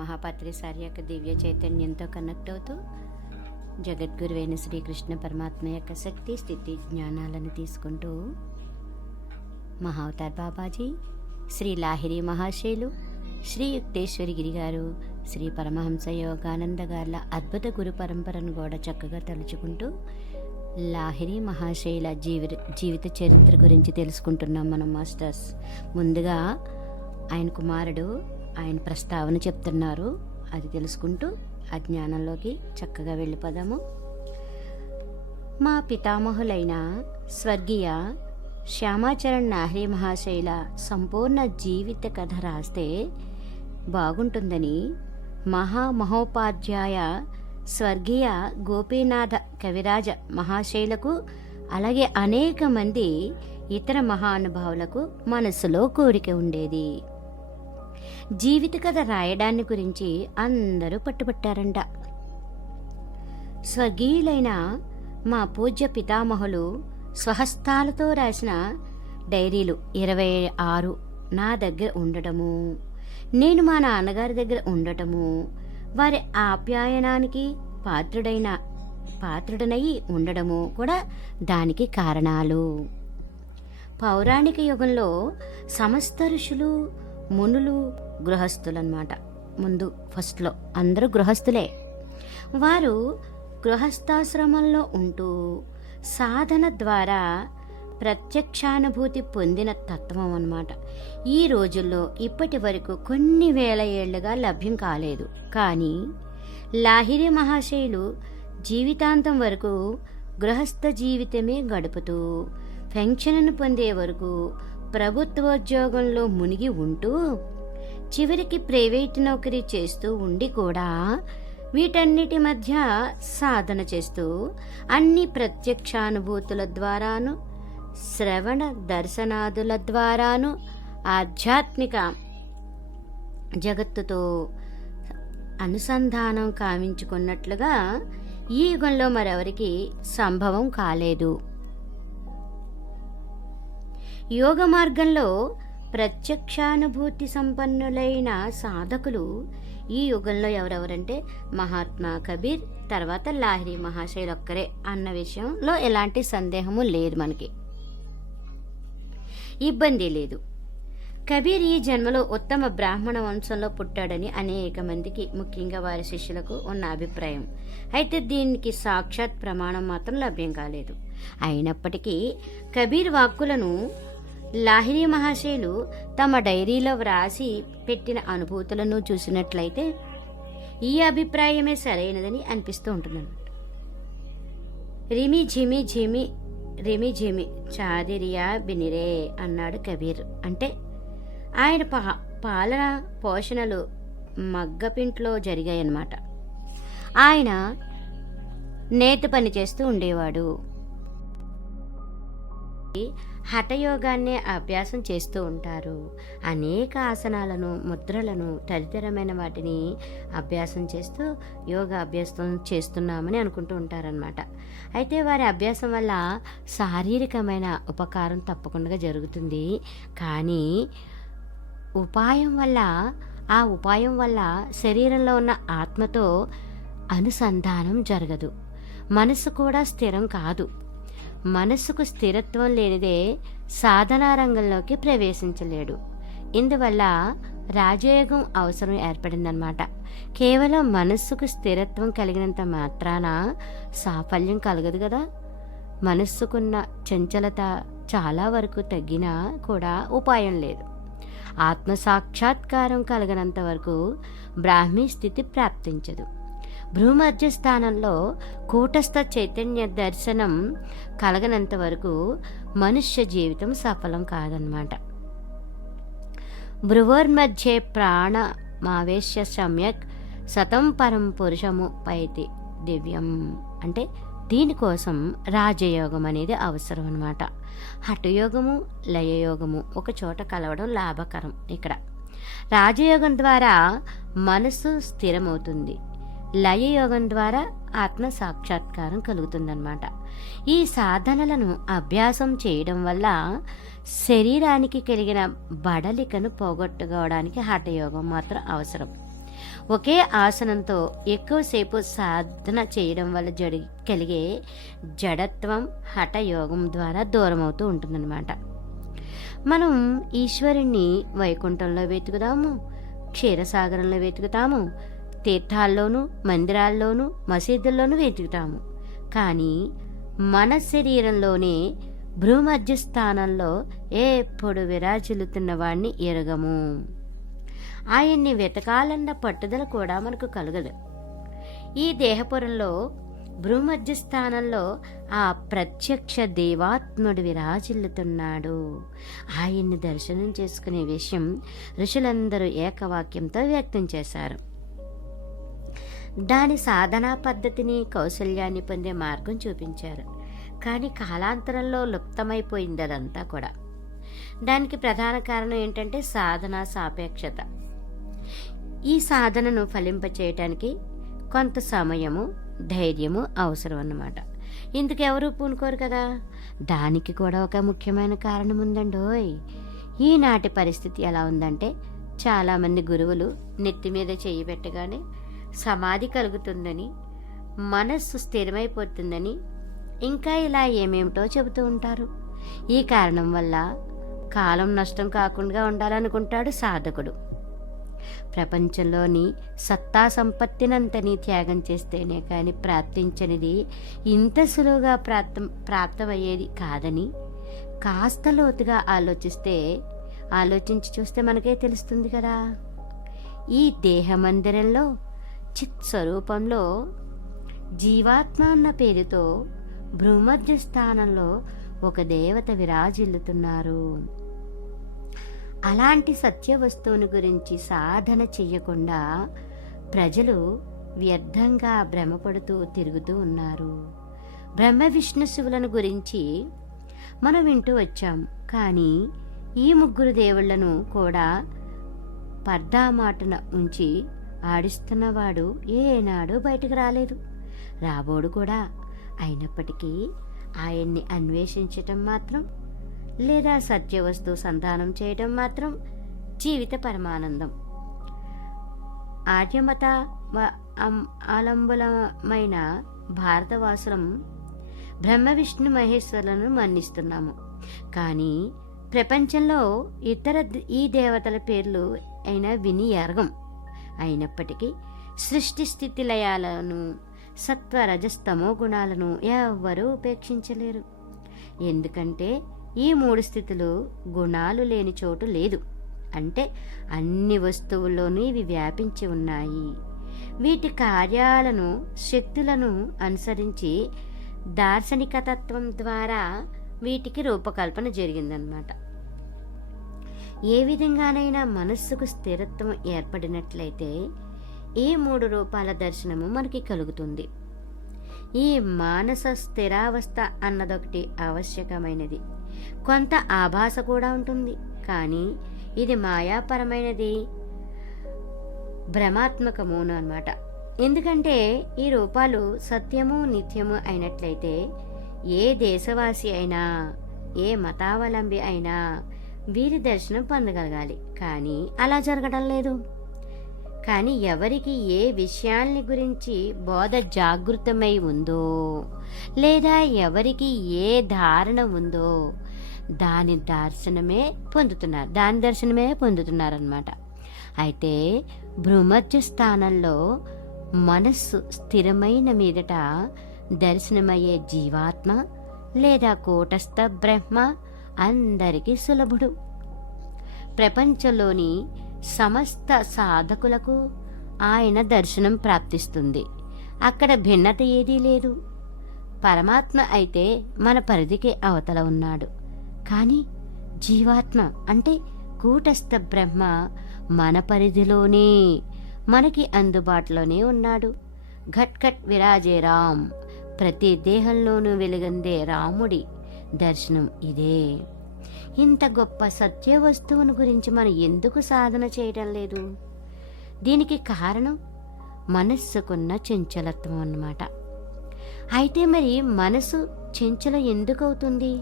మహాపాత్రేసారి యొక్క దివ్య చైతన్యంతో కనెక్ట్ అవుతూ జగద్గురువైన శ్రీకృష్ణ పరమాత్మ యొక్క శక్తి స్థితి జ్ఞానాలను తీసుకుంటూ మహావతార్ బాబాజీ, శ్రీ లాహిరి మహాశైలు, శ్రీ యుక్తేశ్వరి గిరి గారు, శ్రీ పరమహంస యోగానంద గార్ల అద్భుత గురు పరంపరను కూడా చక్కగా తలుచుకుంటూ లాహిరి మహాశైల జీవిత చరిత్ర గురించి తెలుసుకుంటున్నాం మనం మాస్టర్స్. ముందుగా ఆయన కుమారుడు ఆయన ప్రస్తావన చెప్తున్నారు, అది తెలుసుకుంటూ ఆ జ్ఞానంలోకి చక్కగా వెళ్ళిపోదాము. మా పితామహులైన స్వర్గీయ శ్యామాచరణ్ లాహిరి మహాశైల సంపూర్ణ జీవిత కథ రాస్తే బాగుంటుందని మహామహోపాధ్యాయ స్వర్గీయ గోపీనాథ కవిరాజ మహాశైలకు, అలాగే అనేక మంది ఇతర మహానుభావులకు మనసులో కోరిక ఉండేది. జీవిత కథ రాయడాన్ని గురించి అందరూ పట్టుబట్టారంట. స్వర్గీయులైన మా పూజ్య పితామహులు స్వహస్తాలతో రాసిన డైరీలు 26 నా దగ్గర ఉండటము, నేను మా నాన్నగారి దగ్గర ఉండటము, వారి ఆప్యాయనానికి పాత్రుడనై ఉండడము కూడా దానికి కారణాలు. పౌరాణిక యుగంలో సమస్త ఋషులు, మునులు గృహస్థులన్నమాట. ముందు ఫస్ట్లో అందరూ గృహస్థులే. వారు గృహస్థాశ్రమంలో ఉంటూ సాధన ద్వారా ప్రత్యక్షానుభూతి పొందిన తత్వం అన్నమాట. ఈ రోజుల్లో ఇప్పటి వరకు కొన్ని వేల ఏళ్లుగా లభ్యం కాలేదు. కానీ లాహిరి మహాశయులు జీవితాంతం వరకు గృహస్థ జీవితమే గడుపుతూ పెన్షన్ను పొందే వరకు ప్రభుత్వోద్యోగంలో మునిగి ఉంటూ చివరికి ప్రైవేట్ నౌకరీ చేస్తూ ఉండి కూడా వీటన్నిటి మధ్య సాధన చేస్తూ అన్ని ప్రత్యక్షానుభూతుల ద్వారాను, శ్రవణ దర్శనాదుల ద్వారాను ఆధ్యాత్మిక జగత్తుతో అనుసంధానం కావించుకున్నట్లుగా ఈ యుగంలో మరెవరికి సంభవం కాలేదు. యోగ మార్గంలో ప్రత్యక్షానుభూతి సంపన్నులైన సాధకులు ఈ యుగంలో ఎవరెవరంటే మహాత్మా కబీర్, తర్వాత లాహిరి మహాశయులు ఒక్కరే అన్న విషయంలో ఎలాంటి సందేహము లేదు, మనకి ఇబ్బంది లేదు. కబీర్ ఈ జన్మలో ఉత్తమ బ్రాహ్మణ వంశంలో పుట్టాడని అనేక మందికి, ముఖ్యంగా వారి శిష్యులకు ఉన్న అభిప్రాయం. అయితే దీనికి సాక్షాత్ ప్రమాణం మాత్రం లభ్యం కాలేదు. అయినప్పటికీ కబీర్ వాక్కులను లాహిరి మహాశయులు తమ డైరీలో వ్రాసి పెట్టిన అనుభూతులను చూసినట్లయితే ఈ అభిప్రాయమే సరైనదని అనిపిస్తూ ఉంటుందన్నమాట. రిమి ఝిమి ఝిమి రిమి ఝిమి చాదిరియా బినిరే అన్నాడు కబీర్. అంటే ఆయన పాలన పోషణలు మగ్గపింట్లో జరిగాయన్నమాట. ఆయన నేత పని చేస్తూ ఉండేవాడు. హఠయోగాన్ని అభ్యాసం చేస్తూ ఉంటారు. అనేక ఆసనాలను, ముద్రలను, తదితరమైన వాటిని అభ్యాసం చేస్తూ యోగా అభ్యాసం చేస్తున్నామని అనుకుంటూ ఉంటారనమాట. అయితే వారి అభ్యాసం వల్ల శారీరకమైన ఉపకారం తప్పకుండా జరుగుతుంది. కానీ ఆ ఉపాయం వల్ల శరీరంలో ఉన్న ఆత్మతో అనుసంధానం జరగదు. మనసు కూడా స్థిరం కాదు. మనస్సుకు స్థిరత్వం లేనిదే సాధనా రంగంలోకి ప్రవేశించలేడు. ఇందువల్ల రాజయోగం అవసరం ఏర్పడిందనమాట. కేవలం మనస్సుకు స్థిరత్వం కలిగినంత మాత్రాన సాఫల్యం కలగదు కదా. మనస్సుకున్న చంచలత చాలా వరకు తగ్గినా కూడా ఉపాయం లేదు. ఆత్మ సాక్షాత్కారం కలగనంత వరకు బ్రాహ్మీ స్థితి ప్రాప్తించదు. భూమధ్య స్థానంలో కూటస్థ చైతన్య దర్శనం కలగనంత వరకు మనుష్య జీవితం సఫలం కాదన్నమాట. భ్రువోర్మధ్యే ప్రాణమావేశ్య సమ్యక్ సతం పరం పురుషము పైతి దివ్యం. అంటే దీనికోసం రాజయోగం అనేది అవసరం అన్నమాట. హఠయోగము, లయయోగము ఒక చోట కలవడం లాభకరం. ఇక్కడ రాజయోగం ద్వారా మనసు స్థిరమవుతుంది. లయయోగం ద్వారా ఆత్మ సాక్షాత్కారం కలుగుతుందన్నమాట. ఈ సాధనలను అభ్యాసం చేయడం వల్ల శరీరానికి కలిగిన బడలికను పోగొట్టుకోవడానికి హఠయోగం మాత్రం అవసరం. ఒకే ఆసనంతో ఎక్కువసేపు సాధన చేయడం వల్ల కలిగే జడత్వం హఠయోగం ద్వారా దూరం అవుతూ ఉంటుందన్నమాట. మనం ఈశ్వరుణ్ణి వైకుంఠంలో వెతుకుదాము, క్షీరసాగరంలో వెతుకుతాము, తీర్థాల్లోనూ మందిరాల్లోనూ మసీదుల్లోనూ వెతుకుతాము. కానీ మన శరీరంలోనే భ్రూమధ్య స్థానంలో ఎప్పుడు విరాజిల్లుతున్న వాణ్ణి ఎరగము. ఆయన్ని వెతకాలన్న పట్టుదల కూడా మనకు కలగదు. ఈ దేహపురంలో భ్రూమధ్య స్థానంలో ఆ ప్రత్యక్ష దేవాత్ముడు విరాజిల్లుతున్నాడు. ఆయన్ని దర్శనం చేసుకునే విషయం ఋషులందరూ ఏకవాక్యంతో వ్యక్తం చేశారు. దాని సాధనా పద్ధతిని, కౌశల్యాన్ని పొందే మార్గం చూపించారు. కానీ కాలాంతరంలో లుప్తమైపోయింది అదంతా కూడా. దానికి ప్రధాన కారణం ఏంటంటే సాధనా సాపేక్షత. ఈ సాధనను ఫలింపచేయటానికి కొంత సమయము, ధైర్యము అవసరం అన్నమాట. ఇందుకు ఎవరూ పూనుకోరు కదా. దానికి కూడా ఒక ముఖ్యమైన కారణం ఉందండోయ్. ఈనాటి పరిస్థితి ఎలా ఉందంటే, చాలామంది గురువులు నెత్తి మీద చెయ్యి పెట్టగానే సమాధి కలుగుతుందని, మనస్సు స్థిరమైపోతుందని, ఇంకా ఇలా ఏమేమిటో చెబుతూ ఉంటారు. ఈ కారణం వల్ల కాలం నష్టం కాకుండా ఉండాలనుకుంటాడు సాధకుడు. ప్రపంచంలోని సత్తా సంపత్తినంతని త్యాగం చేస్తేనే కానీ ప్రాప్తించనిది ఇంత సులువుగా ప్రాప్తమయ్యేది కాదని కాస్త లోతుగా ఆలోచించి చూస్తే మనకే తెలుస్తుంది కదా. ఈ దేహమందిరంలో చిత్ స్వరూపంలో జీవాత్మ అన్న పేరుతో భ్రూమధ్య స్థానంలో ఒక దేవత విరాజిల్లుతున్నారు. అలాంటి సత్య వస్తువుని గురించి సాధన చెయ్యకుండా ప్రజలు వ్యర్థంగా భ్రమపడుతూ తిరుగుతూ ఉన్నారు. బ్రహ్మ విష్ణు శివులను గురించి మనం వింటూ వచ్చాం. కానీ ఈ ముగ్గురు దేవుళ్లను కూడా పర్దామాటున ఉంచి ఆడిస్తున్నవాడు ఏనాడు బయటకు రాలేదు, రాబోడు కూడా. అయినప్పటికీ ఆయన్ని అన్వేషించటం మాత్రం, లేదా సత్యవస్తు సంధానం చేయడం మాత్రం జీవిత పరమానందం. ఆర్యమత ఆలంబులమైన భారతవాసులం బ్రహ్మ విష్ణు మహేశ్వరులను మన్నిస్తున్నాము. కానీ ప్రపంచంలో ఇతర ఈ దేవతల పేర్లు అయినా విని ఎరగం. అయినప్పటికీ సృష్టి స్థితి లయాలను, సత్వ రజస్తమో గుణాలను ఎవ్వరూ ఉపేక్షించలేరు. ఎందుకంటే ఈ మూడు స్థితులు గుణాలు లేని చోటు లేదు. అంటే అన్ని వస్తువుల్లోనూ ఇవి వ్యాపించి ఉన్నాయి. వీటి కార్యాలను, శక్తులను అనుసరించి దార్శనికతత్వం ద్వారా వీటికి రూపకల్పన జరిగిందన్నమాట. ఏ విధంగానైనా మనస్సుకు స్థిరత్వం ఏర్పడినట్లయితే ఈ మూడు రూపాల దర్శనము మనకి కలుగుతుంది. ఈ మానస స్థిరావస్థ అన్నదొకటి ఆవశ్యకమైనది. కొంత ఆభాస కూడా ఉంటుంది. కానీ ఇది మాయాపరమైనది, భ్రమాత్మకమును అన్నమాట. ఎందుకంటే ఈ రూపాలు సత్యము నిత్యము అయినట్లయితే ఏ దేశవాసి అయినా, ఏ మతావలంబి అయినా వీరి దర్శనం పొందగలగాలి. కానీ అలా జరగడం లేదు. కానీ ఎవరికి ఏ విషయాల్ని గురించి బోధ జాగృతమై ఉందో, లేదా ఎవరికి ఏ ధారణ ఉందో దాని దర్శనమే పొందుతున్నారన్నమాట. అయితే భ్రూమధ్య స్థానంలో మనస్సు స్థిరమైన మీదట దర్శనమయ్యే జీవాత్మ లేదా కూటస్థ బ్రహ్మ అందరికీ సులభుడు. ప్రపంచంలోని సమస్త సాధకులకు ఆయన దర్శనం ప్రాప్తిస్తుంది. అక్కడ భిన్నత ఏదీ లేదు. పరమాత్మ అయితే మన పరిధికి అవతల ఉన్నాడు. కానీ జీవాత్మ అంటే కూటస్థ బ్రహ్మ మన పరిధిలోనే, మనకి అందుబాటులోనే ఉన్నాడు. ఘట్ ఘట్ విరాజే రామ్, ప్రతి దేహంలోనూ వెలుగందే రాముడి దర్శనం ఇదే. ఇంత గొప్ప సత్య వస్తువును గురించి మనం ఎందుకు సాధన చేయడం లేదు? దీనికి కారణం మనస్సుకున్న చంచలత్వం అన్నమాట. అయితే మరి మనసు చంచలం ఎందుకు అవుతుంది?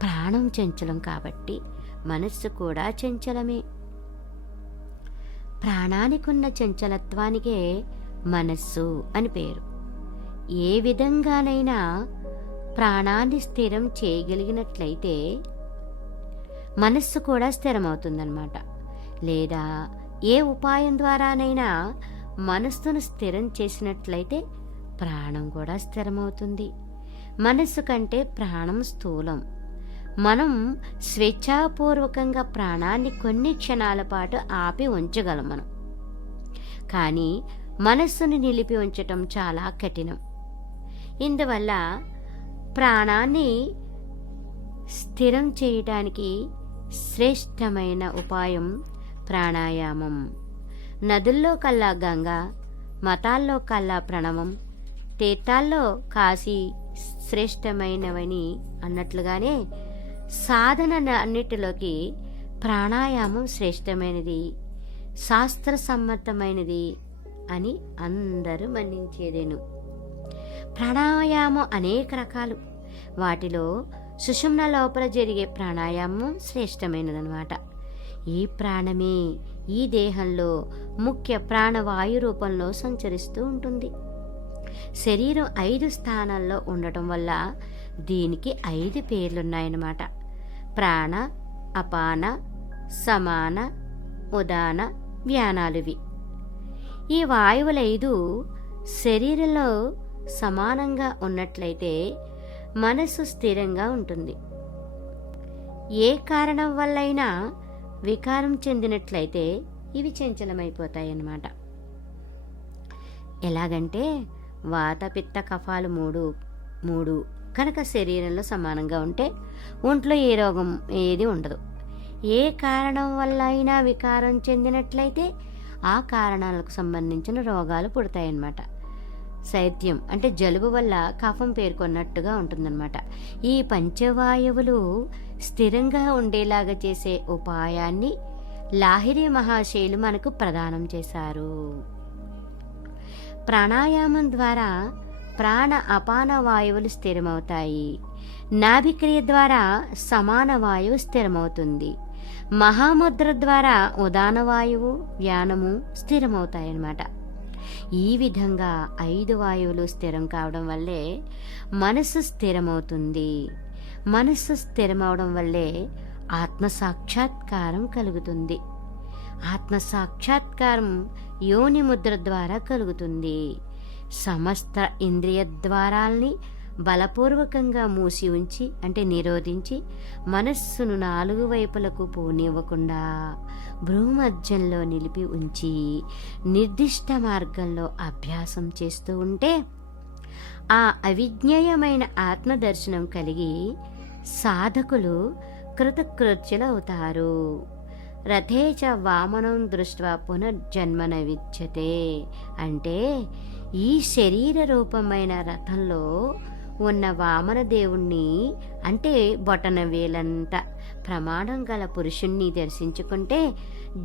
ప్రాణం చంచలం కాబట్టి మనస్సు కూడా చంచలమే. ప్రాణానికున్న చంచలత్వానికే మనస్సు అని పేరు. ఏ విధంగానైనా ప్రాణాన్ని స్థిరం చేయగలిగినట్లయితే మనస్సు కూడా స్థిరమవుతుందన్నమాట. లేదా ఏ ఉపాయం ద్వారానైనా మనస్సును స్థిరం చేసినట్లయితే ప్రాణం కూడా స్థిరమవుతుంది. మనస్సు కంటే ప్రాణం స్థూలం. మనం స్వేచ్ఛాపూర్వకంగా ప్రాణాన్ని కొన్ని క్షణాల పాటు ఆపి ఉంచగలం మనం. కానీ మనస్సును నిలిపి ఉంచటం చాలా కఠినం. ఇందువల్ల ప్రాణాన్ని స్థిరం చేయటానికి శ్రేష్టమైన ఉపాయం ప్రాణాయామం. నదుల్లో కల్లా గంగా, మతాల్లో కల్లా ప్రణవం, తీర్థాల్లో కాశీ శ్రేష్టమైనవని అన్నట్లుగానే సాధన అన్నిటిలోకి ప్రాణాయామం శ్రేష్టమైనది, శాస్త్రసమ్మతమైనది అని అందరూ మన్నించేదేను. ప్రాణాయామం అనేక రకాలు. వాటిలో సుషుమ్న లోపల జరిగే ప్రాణాయామం శ్రేష్టమైనదన్నమాట. ఈ ప్రాణమే ఈ దేహంలో ముఖ్య ప్రాణవాయు రూపంలో సంచరిస్తూ ఉంటుంది. శరీరం 5 స్థానాల్లో ఉండటం వల్ల దీనికి 5 పేర్లున్నాయన్నమాట. ప్రాణ, అపాన, సమాన, ఉదాన, వ్యానాలువి. ఈ వాయువులు 5 శరీరంలో సమానంగా ఉన్నట్లయితే మనసు స్థిరంగా ఉంటుంది. ఏ కారణం వల్లైనా వికారం చెందినట్లయితే ఇవి చంచలమైపోతాయి అన్నమాట. ఎలాగంటే వాత, పిత్త, కఫాలు మూడు కనుక శరీరంలో సమానంగా ఉంటే ఒంట్లో ఏ రోగం ఏది ఉండదు. ఏ కారణం వల్ల అయినా వికారం చెందినట్లయితే ఆ కారణాలకు సంబంధించిన రోగాలు పుడతాయన్నమాట. శైత్యం అంటే జలుబు వల్ల కఫం పేర్కొన్నట్టుగా ఉంటుందన్నమాట. ఈ పంచవాయువులు స్థిరంగా ఉండేలాగా చేసే ఉపాయాన్ని లాహిరి మహాశయులు మనకు ప్రదానం చేశారు. ప్రాణాయామం ద్వారా ప్రాణ అపాన వాయువులు స్థిరమవుతాయి. నాభిక్రియ ద్వారా సమాన వాయువు స్థిరమవుతుంది. మహాముద్ర ద్వారా ఉదాన వాయువు, వ్యానము స్థిరమవుతాయన్నమాట. ఈ విధంగా 5 వాయువులు స్థిరం కావడం వల్లే మనస్సు స్థిరమవుతుంది. మనస్సు స్థిరమవడం వల్లే ఆత్మసాక్షాత్కారం కలుగుతుంది. ఆత్మసాక్షాత్కారం యోని ముద్ర ద్వారా కలుగుతుంది. సమస్త ఇంద్రియ ద్వారాల్ని బలపూర్వకంగా మూసి ఉంచి అంటే నిరోధించి మనస్సును 4 వైపులకు పోనివ్వకుండా భ్రూమధ్యంలో నిలిపి ఉంచి నిర్దిష్ట మార్గంలో అభ్యాసం చేస్తూ ఉంటే ఆ అవిజ్ఞేయమైన ఆత్మదర్శనం కలిగి సాధకులు కృతకృత్యులవుతారు. రథేచ వామనం దృష్ట్వా పునర్జన్మన విద్యతే అంటే ఈ శరీర రూపమైన రథంలో ఉన్న వామన దేవుణ్ణి అంటే బొటన వేలంత ప్రమాణం గల పురుషుణ్ణి దర్శించుకుంటే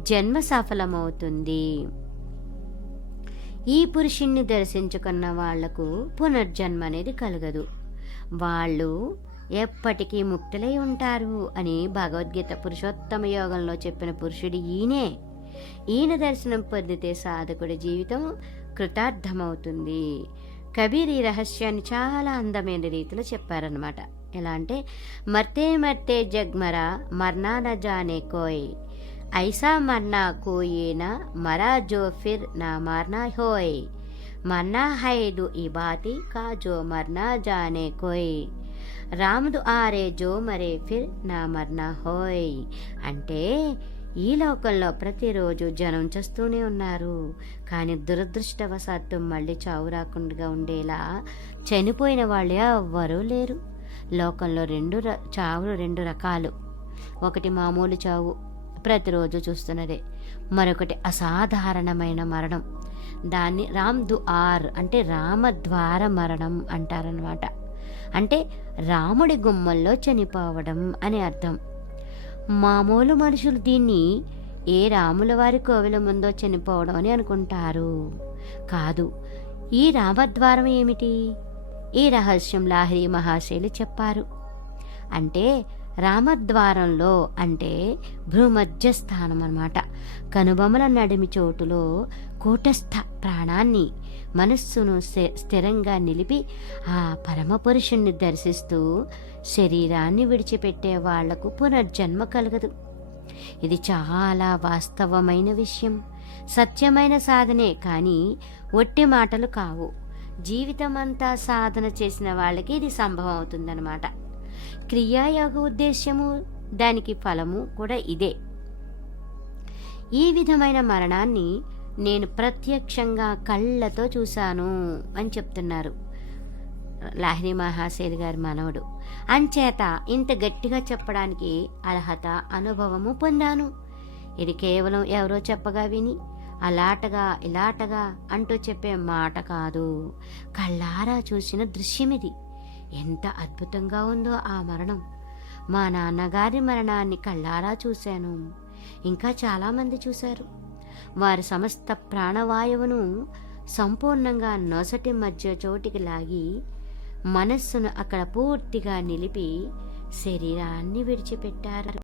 జన్మ సఫలమవుతుంది. ఈ పురుషుణ్ణి దర్శించుకున్న వాళ్లకు పునర్జన్మ అనేది కలగదు. వాళ్ళు ఎప్పటికీ ముక్తులై ఉంటారు అని భగవద్గీత పురుషోత్తమ యోగంలో చెప్పిన పురుషుడు ఈయనే. ఈయన దర్శనం పొందితే సాధకుడి జీవితం కృతార్థమవుతుంది. కబీర్ ఈ రహస్యాన్ని చాలా అందమైన రీతిలో చెప్పారనమాట. ఎలా అంటే మర్తే మర్తే జగ్మరా మర్నా న జానే కోయ్, ఐసా మర్నా కోయే నా మరా జో ఫిర్ నా మర్నా హోయ్, మర్నా హై దు ఈ బాతి కా జో మర్నా జానే కోయ్, రాముదు ఆరే జో మరే ఫిర్ నా మర్నా హోయ్. అంటే ఈ లోకంలో ప్రతిరోజు జనం చేస్తూనే ఉన్నారు. కానీ దురదృష్టవశాత్తు మళ్ళీ చావు రాకుండా ఉండేలా చనిపోయిన వాళ్ళు ఎవ్వరూ లేరు. లోకంలో చావులు 2 రకాలు. ఒకటి మామూలు చావు, ప్రతిరోజు చూస్తున్నదే. మరొకటి అసాధారణమైన మరణం. దాన్ని రామ్ దుఆర్ అంటే రామద్వార మరణం అంటారనమాట. అంటే రాముడి గుమ్మంలో చనిపోవడం అని అర్థం. మామూలు మనుషులు దీన్ని ఏ రాముల వారి కోవిల ముందో చనిపోవడం అని అనుకుంటారు. కాదు, ఈ రామద్వారం ఏమిటి? ఈ రహస్యం లాహిరి మహాశయులు చెప్పారు. అంటే రామద్వారంలో అంటే భూమధ్య స్థానం అన్నమాట. కనుబొమల నడిమి చోటులో కూటస్థ ప్రాణాన్ని మనస్సును స్థిరంగా నిలిపి ఆ పరమపురుషుణ్ణి దర్శిస్తూ శరీరాన్ని విడిచిపెట్టే వాళ్లకు పునర్జన్మ కలగదు. ఇది చాలా వాస్తవమైన విషయం, సత్యమైన సాధనే, కానీ ఒట్టి మాటలు కావు. జీవితమంతా సాధన చేసిన వాళ్ళకి ఇది సంభవం అవుతుందన్నమాట. క్రియాయోగ ఉద్దేశ్యము, దానికి ఫలము కూడా ఇదే. ఈ విధమైన మరణాన్ని నేను ప్రత్యక్షంగా కళ్ళతో చూశాను అని చెప్తున్నారు లాహిరి మహాశైలి గారి మనవడు. అంచేత ఇంత గట్టిగా చెప్పడానికి అర్హత, అనుభవము పొందాను. ఇది కేవలం ఎవరో చెప్పగా విని అలాటగా ఇలాటగా అంటూ చెప్పే మాట కాదు, కళ్ళారా చూసిన దృశ్యం ఇది. ఎంత అద్భుతంగా ఉందో ఆ మరణం. మా నాన్నగారి మరణాన్ని కళ్ళారా చూశాను, ఇంకా చాలామంది చూశారు. వారి సమస్త ప్రాణవాయువును సంపూర్ణంగా నొసటి మధ్య చోటికి లాగి మనస్సును అక్కడ పూర్తిగా నిలిపి శరీరాన్ని విడిచిపెట్టారు.